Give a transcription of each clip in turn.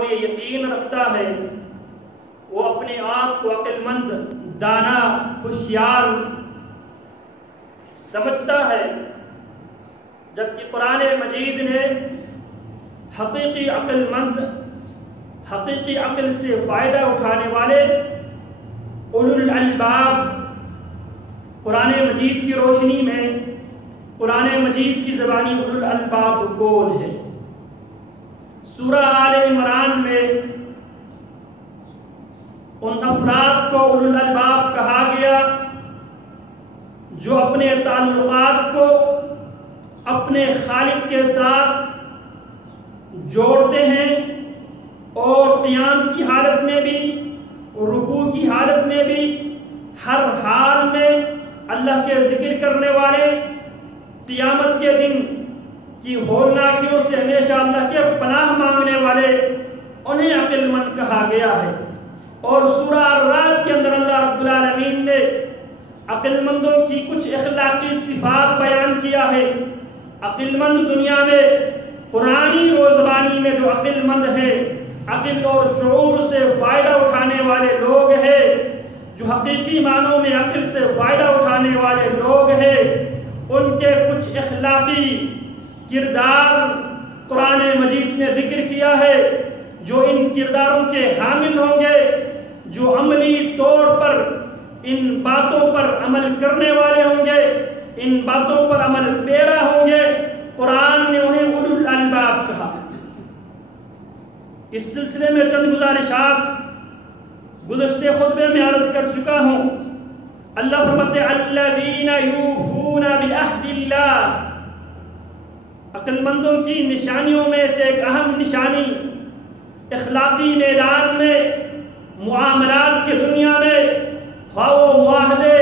اور یہ یقین رکھتا ہے، وہ اپنے آپ کو عقل مند، دانا، ہوشیار سمجھتا ہے، جبکہ قرآن مجید نے حقیقی عقل مند، حقیقی عقل سے فائدہ اٹھانے والے اولو الالباب، قرآن مجید کی روشنی میں قرآن مجید کی زبانی اولو الالباب کون ہے؟ سورہ آل عمران میں ان افراد کو اولو الالباب کہا گیا جو اپنے تعلقات کو اپنے خالق کے ساتھ جوڑتے ہیں اور قیام کی حالت میں بھی، رکوع کی حالت میں بھی، ہر حال میں اللہ کے ذکر کرنے والے، قیامت کے دن کی ہولناکیوں سے ہمیشہ اللہ کے پناہ مانگنے والے، انہیں عقل مند کہا گیا ہے۔ اور سورہ الرعد کے اندر اللہ رب العالمین نے عقل مندوں کی کچھ اخلاقی صفات بیان کیا ہے۔ عقل مند دنیا میں قرآنی و زبانی میں جو عقل مند ہے، عقل اور شعور سے فائدہ اٹھانے والے لوگ ہیں، جو حقیقی معنوں میں عقل سے فائدہ اٹھانے والے لوگ ہیں، ان کے کچھ اخلاقی کردار قرآن مجید نے ذکر کیا ہے، جو ان کرداروں کے حامل ہوں گے، جو عملی طور پر ان باتوں پر عمل کرنے والے ہوں گے، ان باتوں پر عمل پیرا ہوں گے، قرآن نے انہیں اولو الالباب کہا۔ اس سلسلے میں چند گزارشات گزشتہ خطبے میں عرض کر چکا ہوں۔ اللہ فرماتے ہیں الذین یوفون بعہد اللہ، عقل مندوں کی نشانیوں میں سے ایک اہم نشانی اخلاقی میدان میں، معاملات کی دنیا میں، خواہ وہ معاہدے،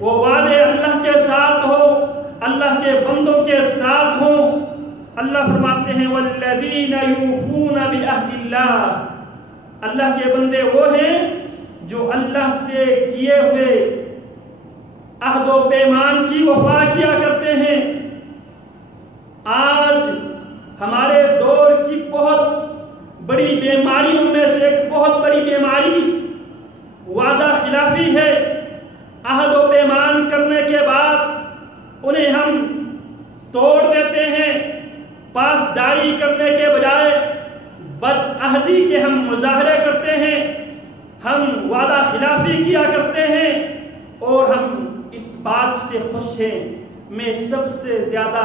وہ وعدے اللہ کے ساتھ ہو، اللہ کے بندوں کے ساتھ ہوں، اللہ فرماتے ہیں والذین یوفون بعہد اللہ، اللہ کے بندے وہ ہیں جو اللہ سے کیے ہوئے عہد و پیمان کی وفا کیا کرتے ہیں۔ آج ہمارے دور کی بہت بڑی بیماریوں میں سے ایک بہت بڑی بیماری وعدہ خلافی ہے۔ عہد و پیمان کرنے کے بعد انہیں ہم توڑ دیتے ہیں، پاسداری کرنے کے بجائے بدعہدی کے ہم مظاہرے کرتے ہیں، ہم وعدہ خلافی کیا کرتے ہیں، اور ہم اس بات سے خوش ہیں میں سب سے زیادہ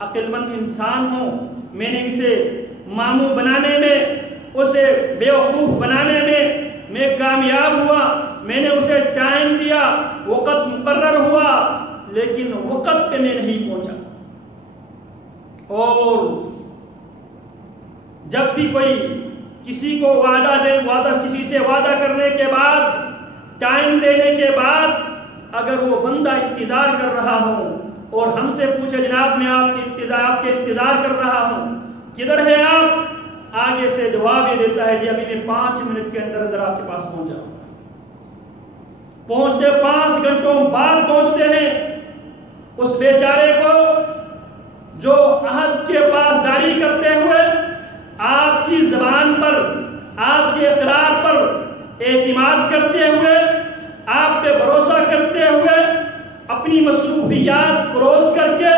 عقل مند انسان ہوں، میں نے اسے ماموں بنانے میں، اسے بیوقوف بنانے میں کامیاب ہوا، میں نے اسے ٹائم دیا، وقت مقرر ہوا، لیکن وقت پہ میں نہیں پہنچا۔ اور جب بھی کوئی کسی کو کسی سے وعدہ کرنے کے بعد، ٹائم دینے کے بعد، اگر وہ بندہ انتظار کر رہا ہو اور ہم سے پوچھے جناب میں آپ کے انتظار کر رہا ہوں، کدھر ہے آپ؟ آگے سے جواب یہ دیتا ہے جی ابھی میں 5 منٹ کے اندر اندر آپ کے پاس پہنچ جاؤں۔ پہنچتے 5 گھنٹوں بعد پہنچتے ہیں۔ اس بیچارے کو جو عہد کے پاسداری کرتے ہوئے آپ کی زبان پر، آپ کے اقرار پر اعتماد کرتے ہوئے، آپ پہ بھروسہ کرتے ہوئے، اپنی مصروفیات کروس کر کے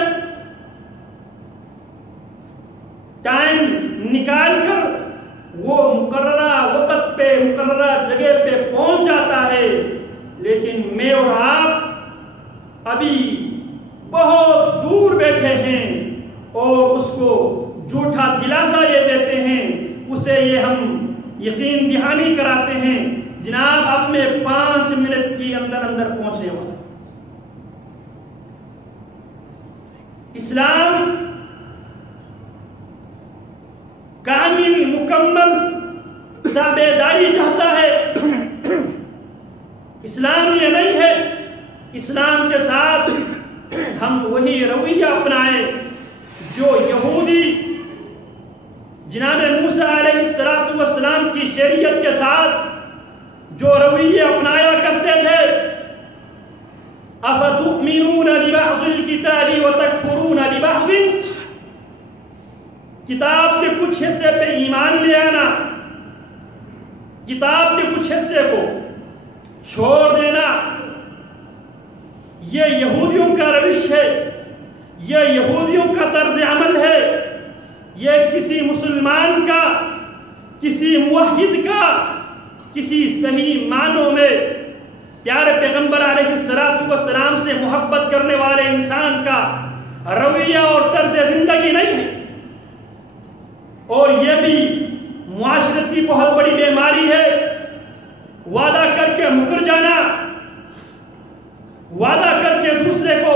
ٹائم نکال کر وہ مقررہ وقت پہ، مقررہ جگہ پہ پہنچ جاتا ہے، لیکن میں اور آپ ابھی بہت دور بیٹھے ہیں اور اس کو جھوٹا دلاسا یہ دیتے ہیں، اسے یہ ہم یقین دہانی کراتے ہیں جناب اب میں 5 منٹ کی اندر اندر پہنچنے والا۔ اسلام کامل مکمل تابعداری چاہتا ہے۔ اسلام یہ نہیں ہے اسلام کے ساتھ ہم وہی رویہ اپنائیں جو یہودی جناب موسیٰ علیہ السلام کی شریعت کے ساتھ جو رویے اپنایا کرتے تھے۔ اَفَتُؤْمِنُونَ بِبَعْضِ الْكِتَابِ وَتَكْفُرُونَ بِبَعْضٍ، کتاب کے کچھ حصے پہ ایمان لے آنا کتاب کے کچھ حصے کو چھوڑ دینا یہ یہودیوں کا روش ہے، یہ یہودیوں کا طرز عمل ہے، یہ کسی مسلمان کا، کسی موحد کا، کسی صحیح معنوں میں پیارے پیغمبر علیہ السلام سے محبت کرنے والے انسان کا رویہ اور طرز زندگی نہیں ہے۔ اور یہ بھی معاشرت کی بہت بڑی بیماری ہے، وعدہ کر کے مکر جانا، وعدہ کر کے دوسرے کو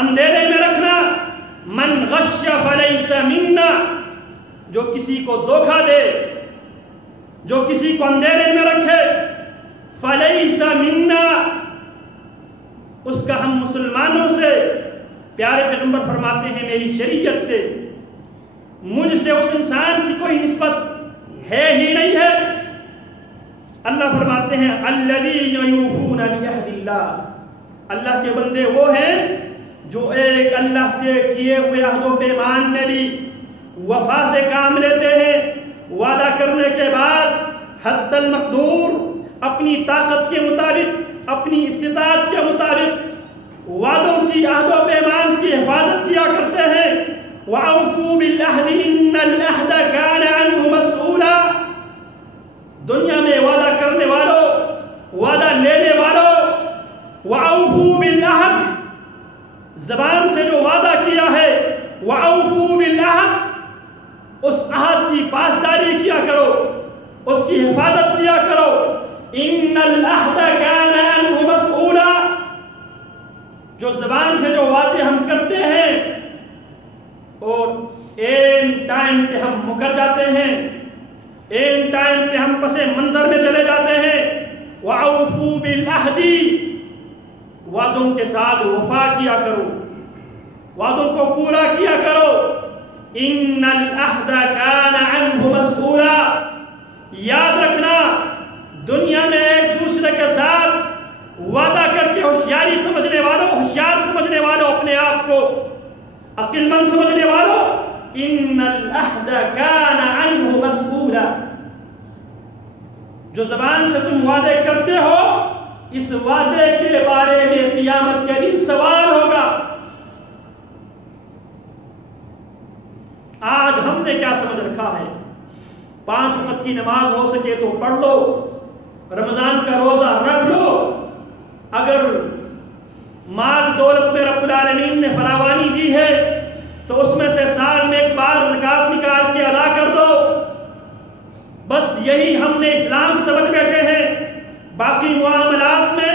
اندھیرے میں رکھنا۔ من غش فلیس منا، جو کسی کو دھوکہ دے، جو کسی کو اندھیرے میں رکھے، فلیس منا، اس کا ہم مسلمانوں سے، پیارے پیغمبر فرماتے ہیں میری شریعت سے، مجھ سے اس انسان کی کوئی نسبت ہے ہی نہیں ہے۔ اللہ فرماتے ہیں الذین یوفون بعہد اللہ، اللہ کے بندے وہ ہیں جو ایک اللہ سے کیے ہوئے عہد و پیمان میں بھی وفا سے کام لیتے ہیں، وعدہ کرنے کے بعد حد المقدور اپنی طاقت کے مطابق، اپنی استطاعت کے مطابق وعدوں کی، عہد و پیمان کی حفاظت کیا کرتے ہیں۔ وَأَوْفُوا بِالْعَهْدِ إِنَّ الْعَهْدَ كَانَ عَنْهُ مَسْئُولًا، دنیا میں وعدہ کرنے والوں، وعدہ لینے والوں، وَأَوْفُوا بِالْعَهْدِ، زبان سے جو وعدہ کیا ہے، وَأَوْفُوا بِالْعَهْدِ، اس عہد کی پاسداری کیا کرو، اس کی حفاظت کیا کرو۔ إِنَّ الْعَهْدَ كَانَ عَنْهُ مَسْئُولًا، جو زبان سے جو وعدے ہم کرتے ہیں اور این ٹائم پہ ہم مکر جاتے ہیں، این ٹائم پہ ہم پس منظر میں چلے جاتے ہیں۔ وَأَوْفُوا بِالْعَهْدِ، وعدوں کے ساتھ وفا کیا کرو، وعدوں کو پورا کیا کرو۔ إِنَّ الْعَهْدَ كَانَ عَنْهُ مَسْئُولًا، یاد رکھنا دنیا میں ایک دوسرے کے ساتھ وعدہ کر کے ہوشیاری سمجھنے والوں، ہوشیار سمجھنے والوں، اپنے آپ کو عقل مند سمجھنے والوں، ان العہد کان عنہ مسئولا، جو زبان سے تم وعدے کرتے ہو اس وعدے کے بارے میں قیامت کے دن سوال ہوگا۔ آج ہم نے کیا سمجھ رکھا ہے؟ 5 وقت کی نماز ہو سکے تو پڑھ لو، رمضان کا روزہ رکھ لو، اگر مال دولت میں رب العالمین نے فراوانی دی ہے تو اس میں سے سال میں ایک بار زکوٰۃ نکال کے ادا کر دو، بس یہی ہم نے اسلام سمجھ بیٹھے ہیں۔ باقی معاملات میں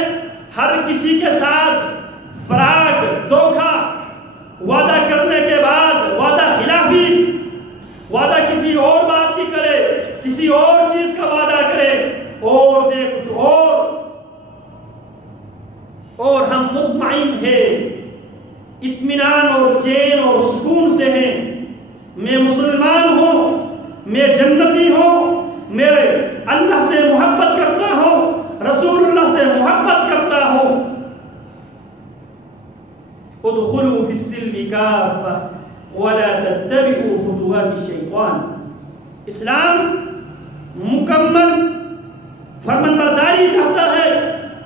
ہر کسی کے ساتھ فراڈ، دھوکہ، وعدہ کرنے کے بعد وعدہ خلافی، وعدہ کسی اور بات کی کرے، کسی اور چیز کا وعدہ کرے اور دے کچھ اور ہم مطمئن ہیں، اطمینان اور چین اور سکون سے ہیں، میں مسلمان ہوں، میں جنتی ہوں، میں اللہ سے محبت کرتا ہوں، رسول اللہ سے محبت کرتا ہوں۔ ادخلوا فی السلم کافہ ولا تتبعوا خطوات الشیطان، اسلام مکمل فرمانبرداری چاہتا ہے۔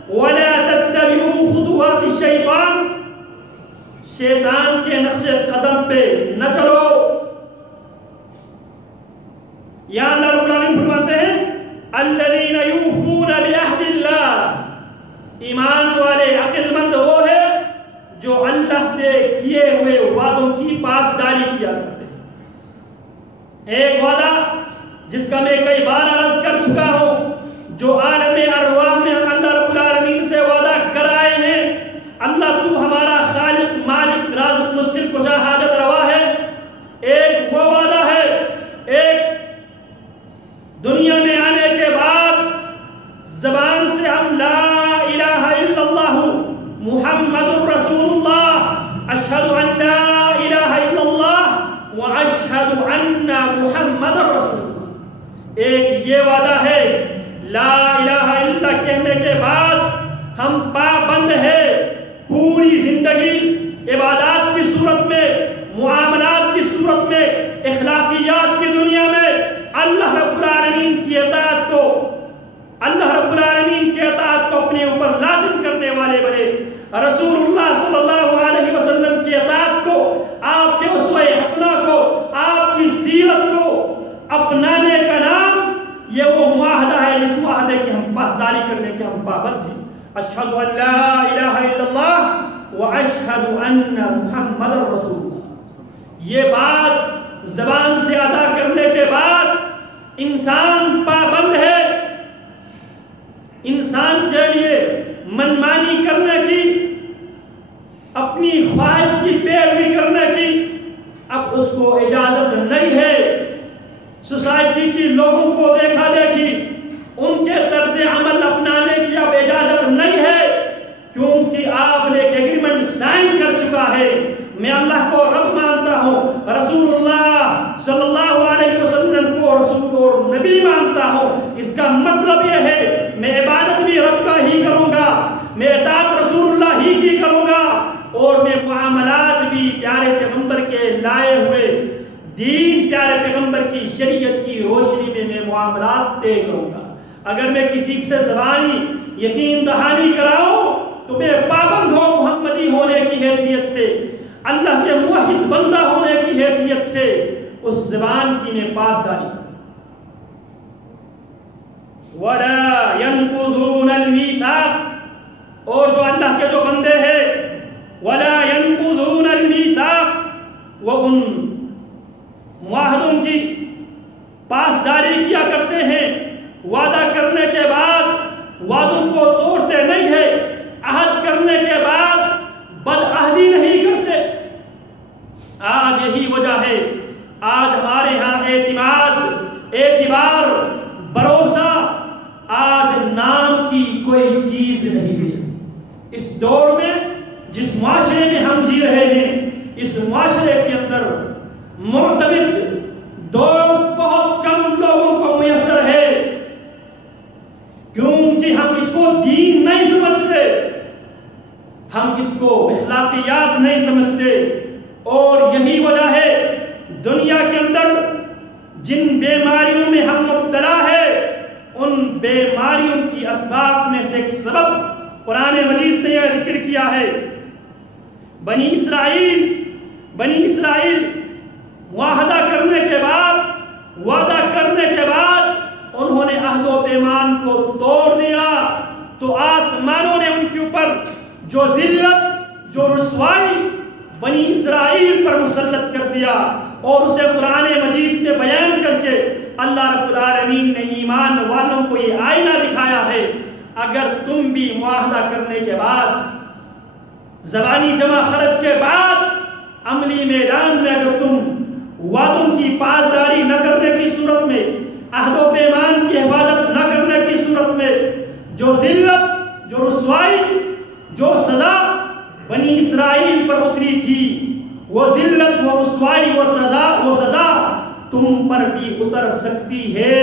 ولا تتبعوا خطوات الشیطان، شیطان کے نقش قدم پہ نہ چلو۔ یا اللہ رب العالمین فرماتے ہیں الذین یوفون بعہد اللہ، ایمان والے عقل مند وہ ہے جو اللہ سے کیے ہوئے وعدوں کی پاسداری کیا کرتے ہیں۔ ایک وعدہ جس کا میں کئی بار عرض کر چکا ہوں، جو عالم ارواح میں ہم اللہ رب العالمین سے وعدہ کرائے ہیں، اللہ تو ہمارا خالق، مالک، رازق، مشکل کشا، حاجت روا ہے، ایک وہ وعدہ ہے۔ ایک دنیا میں آنے کے بعد زبان سے ہم لا الہ الا اللہ محمد رسول اللہ، اشہد ان لا الہ الا اللہ واشہد ان محمد رسول اللہ، ایک یہ وعدہ ہے۔ لا الہ الا کہنے کے بعد ہم پابند ہیں پوری زندگی عبادات کی صورت میں، معاملات کی صورت میں، اخلاقیات کی دنیا میں اللہ رب العالمین کی اطاعت کو والے بنے. رسول اللہ صلی اللہ علیہ وسلم کی اطاعت کو، آپ کے اسوہ حسنہ کو، آپ کی سیرت کو اپنانے کا نام یہ وہ معاہدہ ہے جس معاہدے کی ہم پاسداری کرنے کے ہم پابند ہیں. اشہد ان لا الہ الا اللہ واشہد ان محمد رسول اللہ. یہ بات زبان سے ادا کرنے کے بعد انسان پابند ہے انسان کے لیے منمانی کرنے کی، اپنی خواہش کی پیروی کرنے کی اب اس کو اجازت نہیں ہے. سوسائٹی کی لوگوں کو دیکھا دیکھی، ان کے طرز عمل اپنانے کی اب اجازت نہیں ہے، کیونکہ آپ نے ایک ایگریمنٹ سائن کر چکا ہے. میں اللہ کو رب مانتا ہوں، رسول اللہ صلی اللہ علیہ وسلم کو رسول اور نبی مانتا ہوں. اس کا مطلب یہ ہے میں عبادت بھی رب کا ہی کروں گا، میں اطاعت رسول اللہ ہی کی کروں گا، اور میں معاملات بھی پیارے پیغمبر کے لائے ہوئے دین، پیارے پیغمبر کی شریعت کی روشنی میں معاملات طے کروں گا. اگر میں کسی سے زبانی یقین دہانی کراؤں تو میں پابند ہوں محمدی ہونے کی حیثیت سے، اللہ کے موحد بندہ ہونے کی حیثیت سے اس زبان کی میں پاسداری کروں. وَلَا يَنْقُضُونَ الْمِيثَاقَ، اور جو اللہ کے جو بندے ہیں وَلَا يَنْقُضُونَ الْمِيثَاقَ، وہ ان معاہدوں کی پاسداری کیا کرتے ہیں، وعدہ کرنے کے بعد وعدوں کو توڑتے نہیں ہیں، عہد کرنے کے بعد بدعہدی نہیں کرتے. آج یہی وجہ ہے آج ہمارے ہاں اعتماد، اعتبار، بھروسہ آج نام کی کوئی چیز نہیں ہے. اس دور میں جس معاشرے میں ہم جی رہے ہیں، اس معاشرے کے اندر معتمد دوست بہت کم لوگوں کو میسر ہے، کیونکہ ہم اس کو دین نہیں سمجھتے، ہم اس کو اخلاقیات نہیں سمجھتے. اور یہی وجہ ہے دنیا کے اندر جن بیماریوں میں ہم مبتلا ہے، ان بیماریوں کی اسباب میں سے ایک سبب قرآن مجید نے یہ ذکر کیا ہے. بنی اسرائیل معاہدہ کرنے کے بعد، وعدہ کرنے کے بعد انہوں نے عہد و پیمان کو توڑ دیا تو آسمانوں نے ان کے اوپر جو ذلت، جو رسوائی بنی اسرائیل پر مسلط کر دیا، اور اسے قرآن مجید میں بیان کر کے اللہ رب العالمین نے ایمان والوں کو یہ آئینہ دکھایا ہے. اگر تم بھی معاہدہ کرنے کے بعد، زبانی جمع خرچ کے بعد، عملی میدان میں اگر تم وعدوں کی پاسداری نہ کرنے کی صورت میں، عہد و پیمان کی حفاظت نہ کرنے کی صورت میں جو ذلت، جو رسوائی، جو سزا بنی اسرائیل پر اتری تھی، وہ ذلت، وہ رسوائی، وہ سزا تم پر بھی اتر سکتی ہے.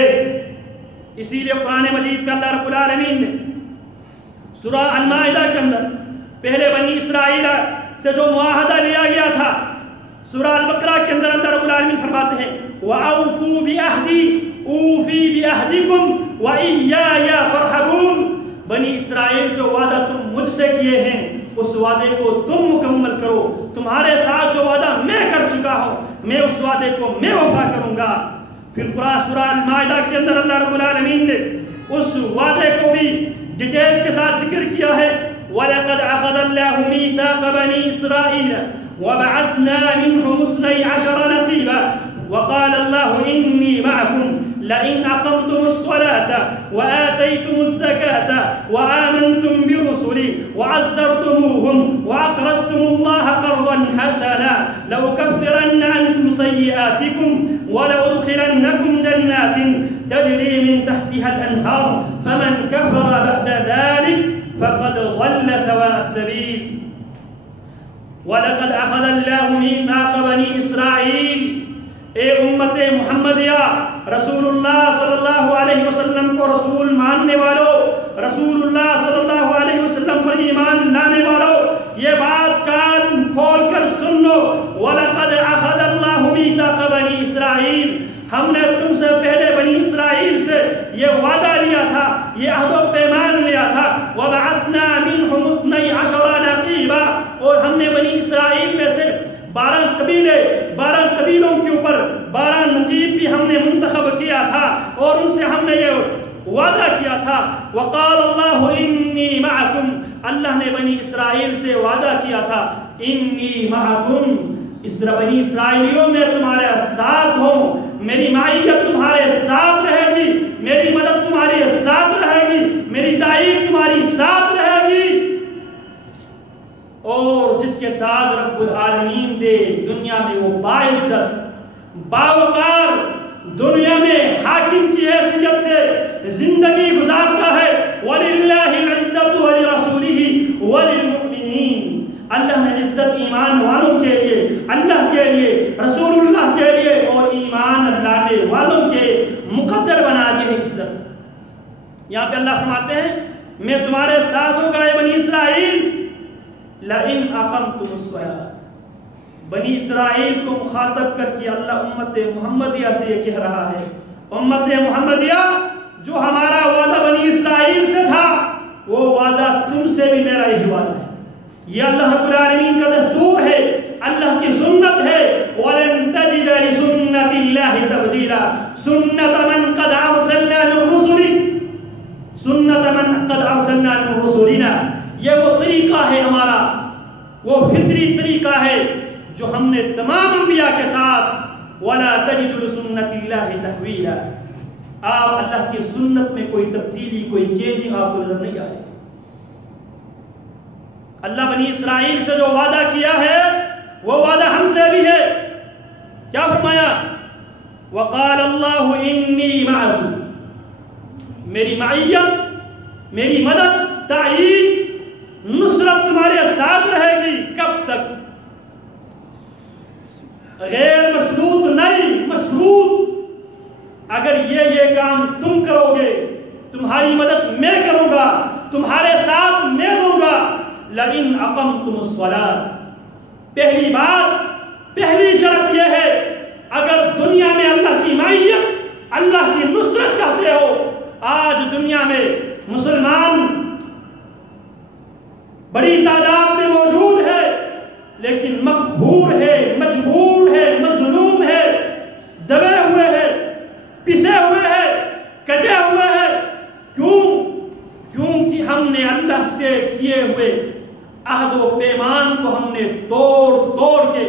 اسی لیے قرآن مجید میں اللہ رب العالمین نے سورہ المائدہ کے اندر پہلے بنی اسرائیل سے جو معاہدہ لیا گیا تھا، سورہ البقرہ کے اندر اللہ رب العالمین فرماتے ہیں وَأَوْفُوا بِعَهْدِي أُوفِي بِعَهْدِكُمْ وَإِيَّايَ فَارْهَبُونَ. بنی اسرائیل جو وعدہ تم مجھ سے کیے ہیں اس وعدے کو تم مکمل کرو. تمہارے ساتھ جو وعدہ میں کر چکا ہوں میں اس وعدے کو میں وفا کروں گا. پھر قرآن سورہ المائدہ کے اندر اللہ رب العالمین نے اس وعدے کو بھی ڈیٹیل کے ساتھ ذکر کیا ہے. وَلَقَدْ أَخَذَ اللَّهُ مِيثَاقَ بَنِي إِسْرَائِيلَ وَبَعَثْنَا مِنْهُمُ 12 نَقِيبًا وَقَالَ اللَّهُ إِنِّي مَعَكُمْ لَئِنْ أَقَمْتُمُ الصَّلَاةَ وَآتَيْتُمُ الزَّكَاةَ وَآمَنْتُمْ بِرُسُلِي وَعَزَّرْتُمُوهُمْ وَأَقْرَضْتُمُ اللَّهَ قَرْضًا حَسَنًا لَأُكَفِّرَنَّ عَنْكُمْ سَيِّئَاتِكُمْ وَلَأُدْخِلَنَّكُمْ جَنَّاتٍ تَجْرِي مِنْ تَحْتِهَا الْأَنْهَارُ فَمَنْ كَفَرَ بَعْدَ ذَلِكَ فقد ضل سواء السبيل. وَلَقَدْ أَخَذَ اللَّهُ مِيثَاقَ بَنِي إِسْرَائِيلَ. اے امت محمدیہ، رسول اللہ صلی اللہ علیہ وسلم کو رسول ماننے والوں، رسول اللہ صلی اللہ علیہ وسلم پر ایمان لانے والوں، یہ بات کان کھول کر سن لو. وَلَقَدْ أَخَذَ اللَّهُ مِيثَاقَ بَنِي إِسْرَائِيلَ. ہم نے تم سے پہلے بنی اسرائیل سے یہ وعدہ لیا تھا، یہ عہد و پیمان لیا تھا. وَبَعَثْنَا مِنْهُمُ اسرائیل میں سے 12 قبیلوں کے اوپر 12 نقیب بھی ہم نے منتخب کیا تھا، اور ان سے ہم نے یہ وعدہ کیا تھا وقال اللہ انی معکم، اللہ نے بنی اسرائیل سے وعدہ کیا تھا انی معکم، بنی اسرائیلیوں میں تمہارے ساتھ ہوں، میری معیت تمہارے ساتھ رہے گی، میری مدد تمہارے ساتھ رہے گی، میری تائید تمہاری ساتھ رہے گی۔ اور جس کے ساتھ رب العالمین دے دنیا میں وہ باعزت باوقار دنیا میں حاکم کی حیثیت سے زندگی گزارتا ہے، وَلِلَّهِ الْعِزَّةُ وَلِرَسُولِهِ وَلِلْمُؤْمِنِينَ، اللہ نے عزت ایمان والوں کے لیے، اللہ کے لیے، رسول اللہ کے لیے اور ایمان لانے والوں کے مقدر بنا دی ہے عزت۔ یہاں پہ اللہ فرماتے ہیں میں تمہارے ساتھ ہوں گا اے بنی اسرائیل، لَإِنْ أَقَمْتُمُ الصَّلَاةَ، بنی اسرائیل کو مخاطب کر کے اللہ امت محمدیہ سے یہ کہہ رہا ہے، امت محمدیہ جو ہمارا وعدہ بنی اسرائیل سے تھا وہ وعدہ تم سے بھی میرا یہی وعدہ ہے، یہ اللہ رب العالمین کا دستور ہے، اللہ کی سنت ہے، وَلَن تَجِدَ لِسُنَّةِ اللَّهِ تَبْدِيلًا، سُنَّةَ مَنْ قَدْ أَرْسَلْنَا مِن رُّسُلِنَا، سُنَّةَ مَنْ قَدْ أَرْسَلْنَا مِن رُّسُلِنَا، یہ وہ طریقہ ہے ہمارا، وہ فطری طریقہ ہے جو ہم نے تمام انبیاء کے ساتھ، وَلَا تَجِدُ لِسُنَّةِ اللَّهِ تَحْوِيلًا، آپ اللہ کی سنت میں کوئی تبدیلی کوئی چینجنگ آپ کو نظر نہیں آئے۔ اللہ بنی اسرائیل سے جو وعدہ کیا ہے وہ وعدہ ہم سے بھی ہے، کیا فرمایا؟ وَقَالَ اللَّهُ إِنِّي مَعَكُمْ، میری معیت، میری مدد، تائید، نصرت تمہارے ساتھ رہے گی۔ کب تک؟ غیر مشروط نہیں، مشروط، اگر یہ کام تم کرو گے تمہاری مدد میں کروں گا، تمہارے ساتھ میں دوں گا۔ لَإِنْ أَقَمْتُمُ الصَّلَاةَ، پہلی بات، پہلی شرط یہ ہے اگر دنیا میں اللہ کی معیت، اللہ کی نصرت چاہتے ہو۔ آج دنیا میں مسلمان بڑی تعداد میں موجود ہے لیکن مقہور ہے، مجبور ہے، مظلوم ہے، دبے ہوئے ہیں، پسے ہوئے ہیں، کٹے ہوئے ہیں۔ کیوں؟ کیونکہ ہم نے اللہ سے کیے ہوئے عہد و پیمان کو ہم نے توڑ کے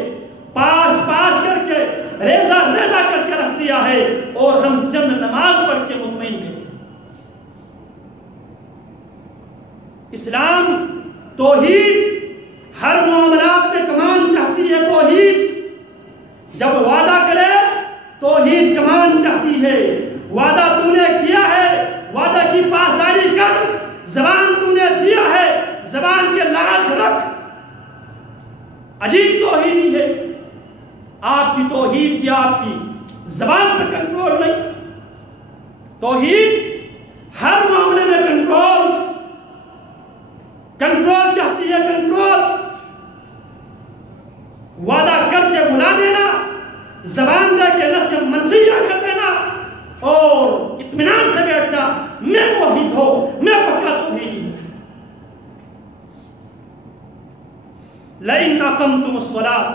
پاش کر کے ریزہ کر کے رکھ دیا ہے، اور ہم چند نماز پڑھ کے مطمئن بیٹھے۔ اسلام توحید ہر معاملات میں کمان چاہتی ہے، توحید جب وعدہ کرے توحید کمان چاہتی ہے، وعدہ تو نے کیا ہے وعدہ کی پاسداری کر، زبان تو نے دیا ہے زبان کے لاج رکھ۔ عجیب توحیدی ہے، آپ کی توحید یا آپ کی زبان پر کنٹرول نہیں، توحید ہر معاملے میں کنٹرول چاہتی ہے، کنٹرول، وعدہ کر کے بلا دینا، زبان دے کے نصیحت منسیہ کر دینا اور اطمینان سے بیٹھنا میں توحید ہوں، میں پکا توحیدی ہوں۔ لَإِنْ أَقَمْتُمُ الصَّلَاةَ،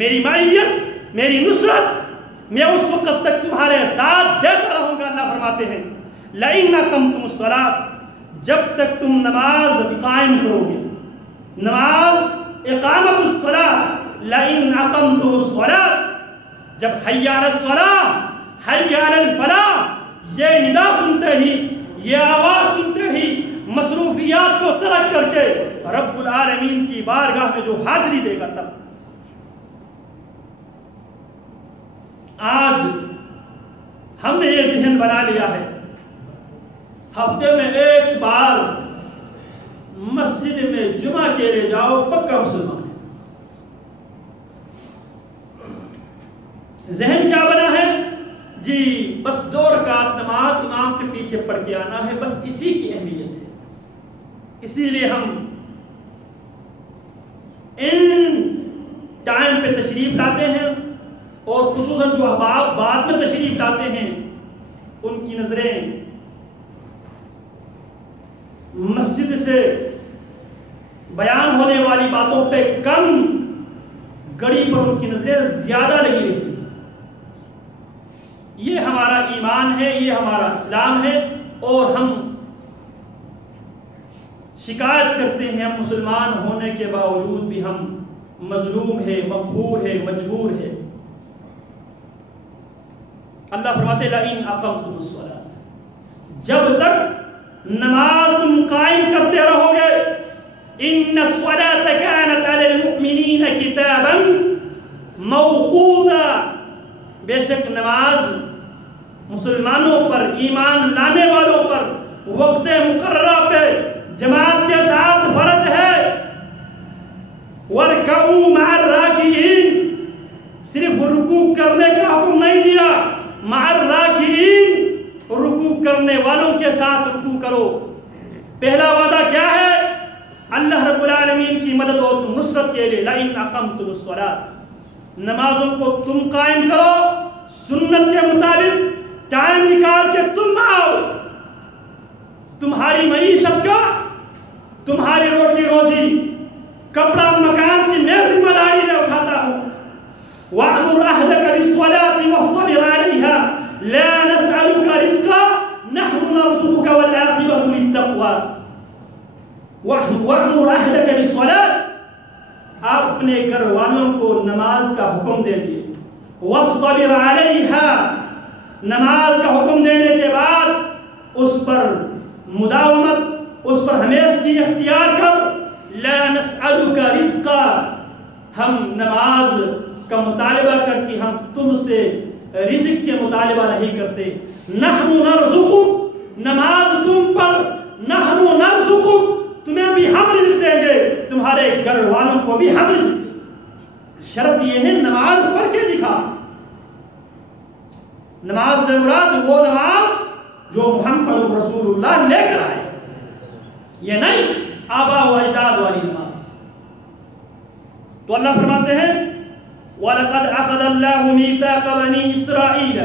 میری معیت، میری نصرت میں اس وقت تک تمہارے ساتھ دیتا رہوں گا۔ اللہ فرماتے ہیں لَإِنْ أَقَمْتُمُ الصَّلَاةَ، جب تک تم نماز قائم کرو گے، نماز اقامت الصلاة، لَإِنْ أَقَمْتُمُ الصَّلَاةَ، جب حَيَّ عَلَى الصَّلَاةِ حَيَّ عَلَى الْفَلَاحِ یہ ندا سنتے ہی، یہ آواز سنتے ہی مصروفیات کو ترک کر کے رب العالمین کی بارگاہ میں جو حاضری دے گا، تب آج ہم نے یہ ذہن بنا لیا ہے ہفتے میں ایک بار مسجد میں جمعہ کے لے جاؤ، پکا مسلمان ہے۔ ذہن کیا بنا ہے؟ جی بس 2 رکعت نماز امام کے پیچھے پڑھ کے آنا ہے، بس اسی کی اہمیت ہے۔ اسی لیے ہم ان ٹائم پہ تشریف لاتے ہیں، اور خصوصاً جو احباب بعد میں تشریف لاتے ہیں ان کی نظریں مسجد سے بیان ہونے والی باتوں پہ کم گڑی پر ان کی نظریں زیادہ لگی رہتی ہیں۔ یہ ہمارا ایمان ہے، یہ ہمارا اسلام ہے، اور ہم شکایت کرتے ہیں ہم مسلمان ہونے کے باوجود بھی ہم مظلوم ہے، مقہور ہے، مجبور ہے۔ اللہ فرماتے لئن اقمتم الصلاۃ، جب تک نماز تم قائم کرتے رہو گے، ان الصلاۃ كانت علی المؤمنین کتابا موقوتا، بے شک نماز مسلمانوں پر، ایمان لانے والوں پر وقت مقررہ پہ جماعت کے ساتھ فرض ہے۔ وَارْكَعُوا مَعَ الرَّاكِعِينَ، صرف رکوع کرنے کا حکم نہیں دیا، مع الراکعین، رکوع کرنے والوں کے ساتھ رکوع کرو۔ پہلا وعدہ کیا ہے؟ اللہ رب العالمین کی مدد اور نصرت کے لیے، لئن اقمتم الصلاۃ، نمازوں کو تم قائم کرو، سنت کے مطابق ٹائم نکال کے تم آؤ۔ تمہاری معیشت کا، تمہاری روٹی روزی، کپڑا مکان کی میں ذمہ داری میں اٹھاتا ہوں۔ وَأْمُرْ أَهْلَكَ بِالصَّلَاةِ وَاصْطَبِرْ عَلَيْهَا لَا نَسْأَلُكَ رِزْقًا نَحْنُ نَرْزُقُكَ وَالْعَاقِبَةُ لِلتَّقْوَىٰ۔ وَأْمُرْ أَهْلَكَ بِالصَّلَاةِ، آپ اپنے گھر والوں کو نماز کا حکم دے دیے۔ وَاصْطَبِرْ عَلَيْهَا، نماز کا حکم دینے کے بعد اس پر مداومت، اس پر ہمیشگی اختیار کر۔ لا نسألك رزقا، ہم نماز کا مطالبہ کر کے ہم تم سے رزق کے مطالبہ نہیں کرتے۔ نحن نرزقک، نماز تم پر، نحن نرزقک، تمہیں بھی ہم رزق دیں گے، تمہارے گھر والوں کو بھی ہم رزق۔ شرط یہ ہے نماز پڑھ کے دکھا۔ نماز سے مراد وہ نماز جو محمد رسول اللہ لے کر آئے، یہ نہیں آبا و اجداد والی نماز۔ تو اللہ فرماتے ہیں وَلَقَدْ أَخَذَ اللَّهُ مِيثَاقَ بَنِي إِسْرَائِيلَ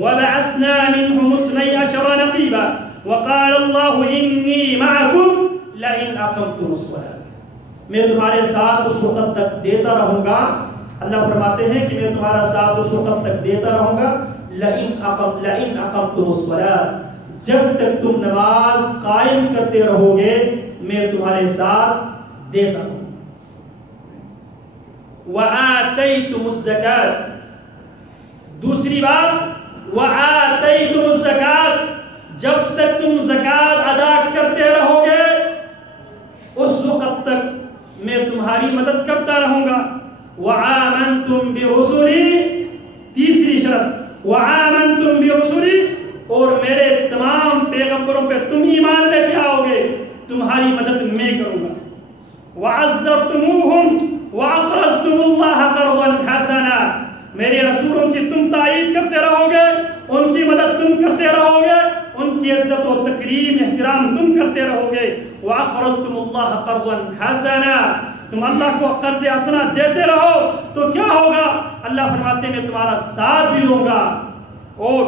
وَبَعَثْنَا مِنْهُمُ اثْنَيْ عَشَرَ نَقِيبًا وَقَالَ اللَّهُ إِنِّي مَعَكُمْ لَئِنْ أَقَمْتُمُ الصَّلَاةَ، میں تمہارے ساتھ اس وقت تک دیتا رہوں گا۔ اللہ فرماتے ہیں کہ میں تمہارا ساتھ اس وقت تک دیتا رہوں گا، لَئِنْ أَقَمْتُمُ الصَّلَاةَ، جب تک تم نماز قائم کرتے رہو گے میں تمہارے ساتھ دیتا ہوں۔ وَآتَيْتُمُ الزَّكَاةَ، دوسری بات وَآتَيْتُمُ الزَّكَاةَ، جب تک تم زکوٰۃ ادا کرتے رہو گے اس وقت تک میں تمہاری مدد کرتا رہوں گا۔ وَآمَنْتُمْ بِرُسُلِي، تیسری شرط وَآمَنْتُمْ بِرُسُلِي، اور میرے تمام پیغمبروں پہ تم ایمان لے کے آؤ گے، تمہاری مدد میں کروں گا۔ وَعَزَّرْتُمُوهُمْ وَأَقْرَضْتُمُ اللَّهَ قَرْضًا حَسَنًا، میرے رسولوں کی تم تائید کرتے رہو گے، ان کی مدد تم کرتے رہو گے، ان کی عزت و تکریم احترام تم کرتے رہو گے۔ وَأَقْرَضْتُمُ اللَّهَ قَرْضًا حَسَنًا، تم اللہ کو قرض حسنہ دیتے رہو تو کیا ہوگا؟ اللہ فرماتے ہیں میں تمہارا ساتھ بھی دوں گا، اور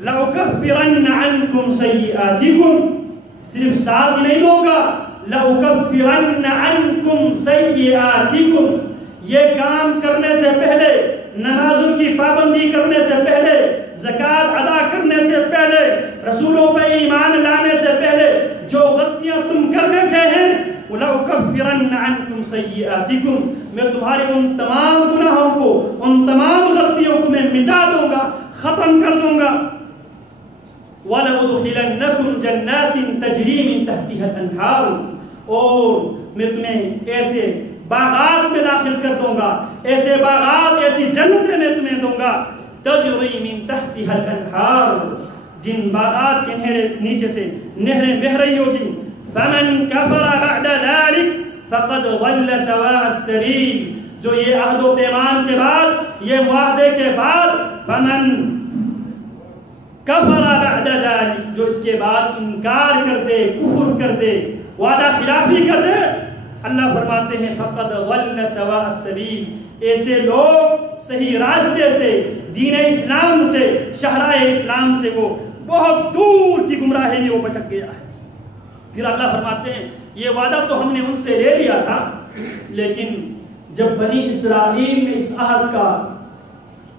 لَأُكَفِّرَنَّ عَنْكُمْ سَيِّئَاتِكُمْ، صرف ساتھ ہی نہیں دوں گا، لَأُكَفِّرَنَّ عَنْكُمْ سَيِّئَاتِكُمْ، یہ کام کرنے سے پہلے، نمازوں کی پابندی کرنے سے پہلے، زکوٰۃ ادا کرنے سے پہلے، رسولوں پہ ایمان لانے سے پہلے جو غلطیاں تم کر بیٹھے ہیں، لَأُكَفِّرَنَّ عَنْكُمْ سَيِّئَاتِكُمْ، میں تمہارے ان تمام گناہوں کو، ان تمام غلطیوں کو میں مٹا دوں گا، ختم کر دوں گا۔ وَلَأُدْخِلَنَّكُمْ جَنَّاتٍ تَجْرِي مِن تَحْتِهَا الْأَنْهَارُ، اور میں تمہیں ایسے باغات میں داخل کر دوں گا، ایسے باغات، ایسی جنتیں میں تمہیں دوں گا، تَجْرِي مِن تَحْتِهَا الْأَنْهَارُ، جن باغات کے نیچے سے نہریں بہہ رہی ہوگی۔ فَمَنْ كَفَرَ بَعْدَ ذَلِكَ فَقَدْ ضَلَّ سَوَاءَ السَّبِيلِ، جو یہ عہد و پیمان کے بعد، یہ معاہدے کے بعد، فَمَنْ کفر بعد ذلك، جو اس کے بعد انکار کر دے، کفر کر دے، وعدہ خلافی کر دے، اللہ فرماتے ہیں فقد ضل سواء السبیل، ایسے لوگ صحیح راستے سے، دین اسلام سے، شہرائے اسلام سے وہ بہت دور کی گمراہی میں وہ بھٹک گیا ہے۔ پھر اللہ فرماتے ہیں یہ وعدہ تو ہم نے ان سے لے لیا تھا، لیکن جب بنی اسرائیل نے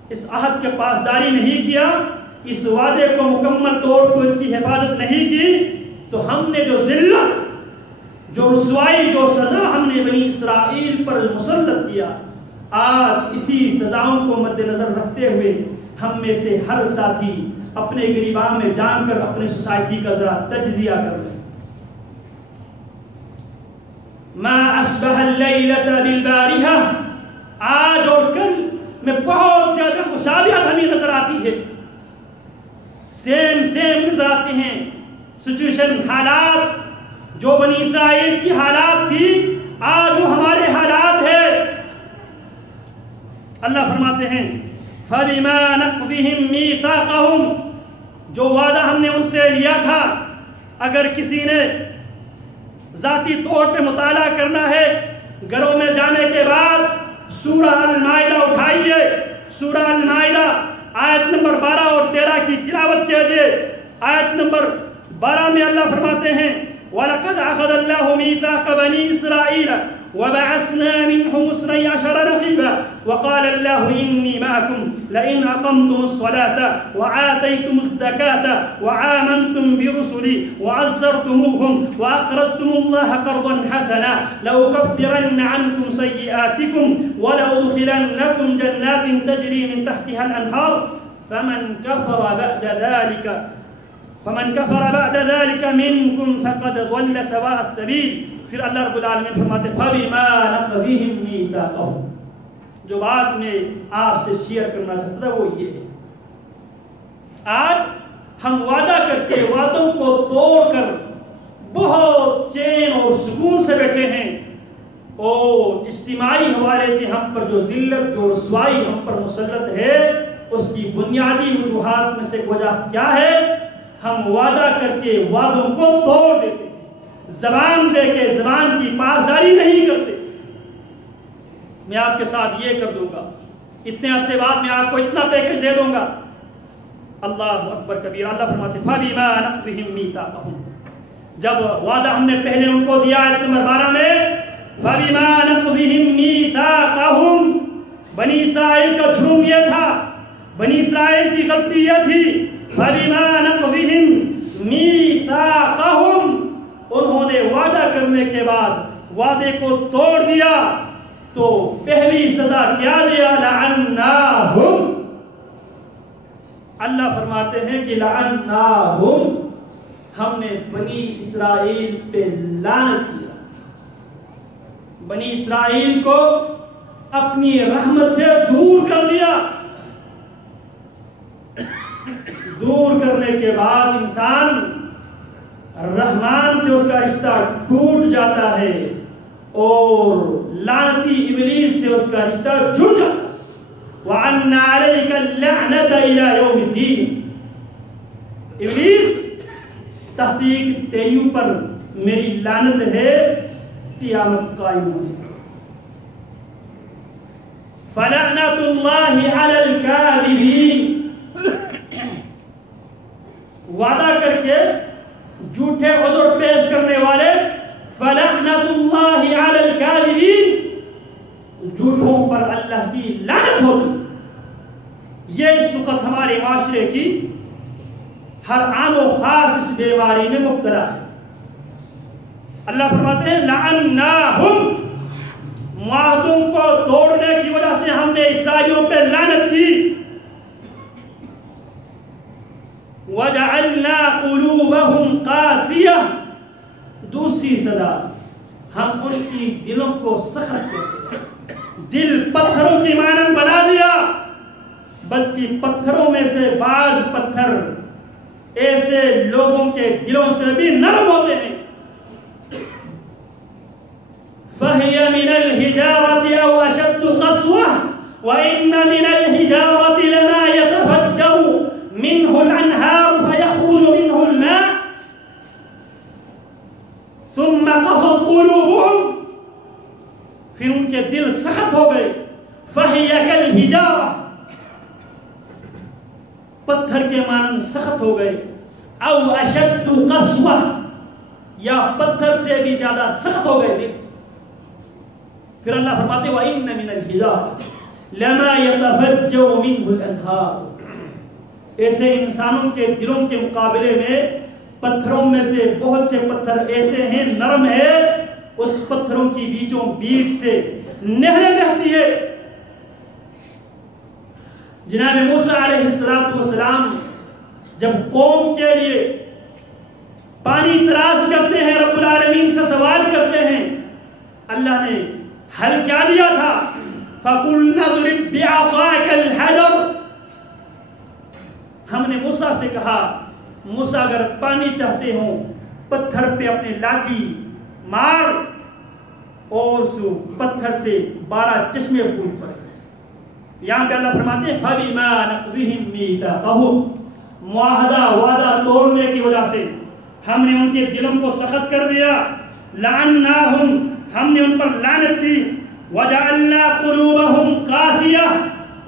اس عہد کے پاسداری نہیں کیا، اس وعدے کو مکمل طور پر اس کی حفاظت نہیں کی، تو ہم نے جو ذلت، جو رسوائی، جو سزا ہم نے بنی اسرائیل پر مسلط کیا، آج اسی سزاؤں کو مد نظر رکھتے ہوئے ہم میں سے ہر ساتھی اپنے گریباں میں جان کر اپنے سوسائٹی کا ذرا تجزیہ کر لیں۔ ما اشبہ اللیلۃ بالبارحہ، آج اور کل میں بہت زیادہ مشابہت ہمیں نظر آتی ہے، سیم نظر آتے ہیں۔ سچویشن، حالات جو بنی اسرائیل کی حالات تھی، آج وہ ہمارے حالات ہے۔ اللہ فرماتے ہیں فَبِمَا نَقْضِهِمْ مِيثَاقَهُمْ، جو وعدہ ہم نے ان سے لیا تھا۔ اگر کسی نے ذاتی طور پہ مطالعہ کرنا ہے، گھروں میں جانے کے بعد سورہ المائدہ اٹھائیے، سورہ المائدہ آیت نمبر 12 اور 13 کی تلاوت کیجئے۔ آیت نمبر 12 میں اللہ فرماتے ہیں وَلَقَدْ أَخَذَ اللَّهُ مِيثَاقَ بَنِي إِسْرَائِيلَ وَبَعَثْنَا مِنْهُمُ اثْنَيْ عَشَرَ نَقِيبًا وَقَالَ اللَّهُ إِنِّي مَعَكُمْ لَئِنْ أَقَمْتُمُ الصَّلَاةَ وَآتَيْتُمُ الزَّكَاةَ وَآمَنْتُمْ بِرُسُلِي وَعَزَّرْتُمُوهُمْ وَأَقْرَضْتُمُ اللَّهَ قَرْضًا حَسَنًا لَأُكَفِّرَنَّ عَنْكُمْ سَيِّئَاتِكُمْ وَلَأُدْخِلَنَّكُمْ جَنَّاتٍ تَجْرِي مِنْ تَحْتِهَا الْأَنْهَارُ فَمَنْ كَفَرَ بعد ذلك منكم فقد ضل سواء السبيل۔ پھر اللہ رب العالمین فرماتے فَبِمَا نَقْضِهِمْ مِيثَاقَهُمْ، جو بات میں آپ سے شیئر کرنا چاہتا تھا وہ یہ ہے، آج ہم وعدہ کر کے وعدوں کو توڑ کر بہت چین اور سکون سے بیٹھے ہیں، اور اجتماعی حوالے سے ہم پر جو ذلت، جو رسوائی ہم پر مسلط ہے، اس کی بنیادی وجوہات میں سے وجہ کیا ہے؟ ہم وعدہ کر کے وعدوں کو توڑ دیتے ہیں، زبان دے کے زبان کی پاسداری نہیں کرتے۔ میں آپ کے ساتھ یہ کر دوں گا، اتنے عرصے بعد میں آپ کو اتنا پیکج دے دوں گا۔ اللہ اکبر کبیر۔ اللہ فرماتے فَبِمَا نَقْضِهِمْ مِيثَاقَهُمْ، جب وعدہ ہم نے پہلے ان کو دیا آیت نمبر 12 میں فَبِمَا نَقْضِهِمْ مِيثَاقَهُمْ، بنی اسرائیل کا جرم یہ تھا، بنی اسرائیل کی غلطی یہ تھی، فَبِمَا نَقْضِهِمْ مِيثَاقَهُمْ، انہوں نے وعدہ کرنے کے بعد وعدے کو توڑ دیا، تو پہلی سزا کیا دیا؟ لَعَنَّاهُمْ۔ اللہ فرماتے ہیں کہ لَعَنَّاهُمْ، ہم نے بنی اسرائیل پہ لعنت کیا، بنی اسرائیل کو اپنی رحمت سے دور کر دیا۔ دور کرنے کے بعد انسان رحمان سے اس کا رشتہ ٹوٹ جاتا ہے، اور لعنتی ابلیس سے اس کا رشتہ جڑ جاتا ہے۔ وَعَنَّ عَلَيْكَ اللَّعْنَةَ إِلَى يَوْمِ الدِّينِ، ابلیس تحقیق تیری پر میری لعنت ہے قیامت قائم ہونے۔ فَلَعْنَةُ اللَّهِ عَلَى الْكَاذِبِينَ، وعدہ کر کے جھوٹے عذر پیش کرنے والے، فَلَعْنَةُ اللَّهِ عَلَى الْكَاذِبِينَ، جھوٹوں پر اللہ کی لعنت ہوتی۔ یہ اس وقت ہمارے معاشرے کی ہر عام و خاص اس بیماری میں مبتلا ہے۔ اللہ فرماتے ہیں لَعَنَّاهُمْ، معاہدوں کو توڑنے کی وجہ سے ہم نے عیسائیوں پہ لعنت کی۔ وَجَعَلْنَا قُلُوبَهُمْ قَاسِيَةً، دوسری سزا ہم ان کی دلوں کو سخت کرتے ہیں، دل پتھروں کی مانند بنا دیا، بلکہ پتھروں میں سے بعض پتھر ایسے لوگوں کے دلوں سے بھی نرم ہوتے ہیں۔ فَهِيَ مِنَ الْحِجَارَةِ أَوْ أَشَدُّ قَسْوَةً وَإِنَّ مِنَ الْحِجَارَةِ لَمَا يَتَفَجَّرُ مِنْهُ الْأَنْهَارُ فَيَخْرُجُ مِنْهُ الْمَاءُ ثُمَّ قَسَتْ قُلُوبُهُمْ، پھر ان کے دل سخت ہو گئے۔ فَهِيَ كَالْحِجَارَةِ، پتھر کے مانند سخت ہو گئے، او اشد قسوہ، یا پتھر سے بھی زیادہ سخت ہو گئے دل۔ پھر اللہ فرماتے ہیں وَإِنَّ مِنَ الْحِجَارَةِ لَمَا يَتَفَجَّرُ مِنْهُ الْأَنْهَارُ، ایسے انسانوں کے دلوں کے مقابلے میں پتھروں میں سے بہت سے پتھر ایسے ہیں نرم ہے، اس پتھروں کی بیچوں بیچ سے نہریں بہتی ہے۔ جناب موسیٰ علیہ السلام جب قوم کے لیے پانی تلاش کرتے ہیں، رب العالمین سے سوال کرتے ہیں، اللہ نے حل کیا دیا تھا؟ فَقُلْنَا اضْرِبْ بِعَصَاكَ الْحَجَرَ، ہم نے موسیٰ سے کہا موسیٰ اگر پانی چاہتے ہوں پتھر پہ اپنے لاٹھی مار اور سو پتھر سے 12 چشمے پھوٹ پڑے۔ یہاں پہ اللہ فرماتے ہیں فَبِمَا نَقْضِهِمْ مِيثَاقَهُمْ، معاہدہ وعدہ توڑنے کی وجہ سے ہم نے ان کے دلوں کو سخت کر دیا، لعناہم، ہم نے ان پر لعنت کی، وجعلنا قلوبہم قاسیہ،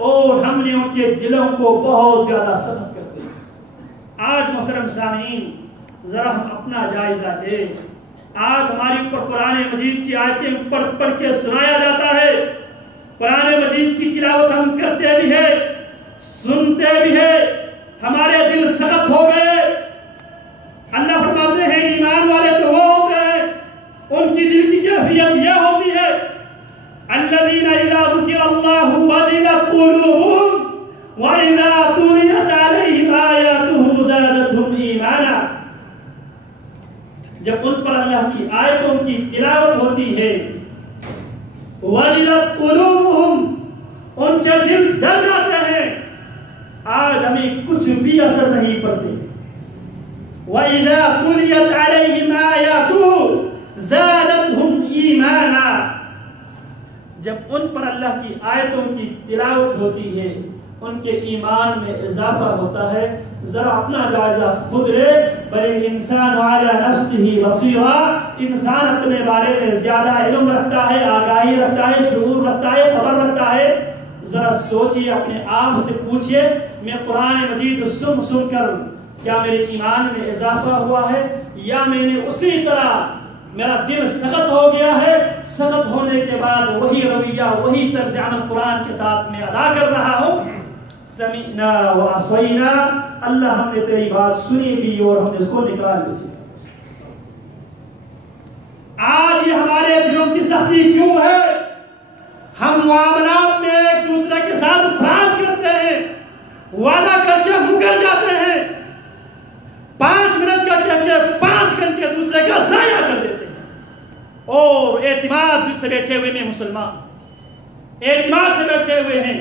اور ہم نے ان کے دلوں کو بہت زیادہ سخت کر دیا۔ آج محترم سامعین ذرا ہم اپنا جائزہ لیں، آج ہماری اوپر قرآن مجید کی آیتیں پڑھ پڑھ کے سنایا جاتا ہے، قرآن مجید کی تلاوت ہم کرتے بھی ہیں سنتے بھی ہیں، ہمارے دل سخت ہو گئے۔ اللہ فرماتے ہیں ایمان والے تو وہ ہوتے ہیں ان کی دل کی کیفیت یہ ہوتی ہے الذین اذا ذکر اللہ وجلت قلوبہم واذا تلیت علیہم آیاتہ زادتہم ایمانا، جب ان پر اللہ کی آیتوں کی تلاوت ہوتی ہے وجلت قلوبہم، ان کے دل ڈر جاتے ہیں۔ آج ہمیں کچھ بھی اثر نہیں پڑتے۔ وَإِذَا تُلِيَتْ عَلَيْهِمْ آيَاتُهُ زَادَتْهُمْ إِيمَانًا، جب ان پر اللہ کی آیتوں کی تلاوت ہوتی ہے ان کے ایمان میں اضافہ ہوتا ہے۔ ذرا اپنا جائزہ خود لے، بل الانسان علی نفسہ بصیرہ، انسان اپنے بارے میں زیادہ علم رکھتا ہے، آگاہی رکھتا ہے، شعور رکھتا ہے، خبر رکھتا ہے۔ ذرا سوچئے، اپنے آپ سے پوچھئے میں قرآن مجید سن کر کیا میرے ایمان میں اضافہ ہوا ہے، یا میں نے اسی طرح میرا دل سخت ہو گیا ہے، سخت ہونے کے بعد وہی رویہ وہی طرز عمل قرآن کے ساتھ میں ادا کر رہا ہوں۔ سمعنا وعصینا، اللہ ہم نے تیری بات سنی بھی اور ہم نے اس کو نکال بھی دیا۔ آج یہ ہمارے دلوں کی سختی کیوں ہے؟ ہم معاملات میں ایک دوسرے کے ساتھ افراط کرتے ہیں، وعدہ کر کے مکر جاتے ہیں، 5 منٹ کا کہہ کے 5 گھنٹے دوسرے کا ضائع کر دیتے ہیں، اور اعتماد سے بیٹھے ہوئے میں مسلمان اعتماد سے بیٹھے ہوئے ہیں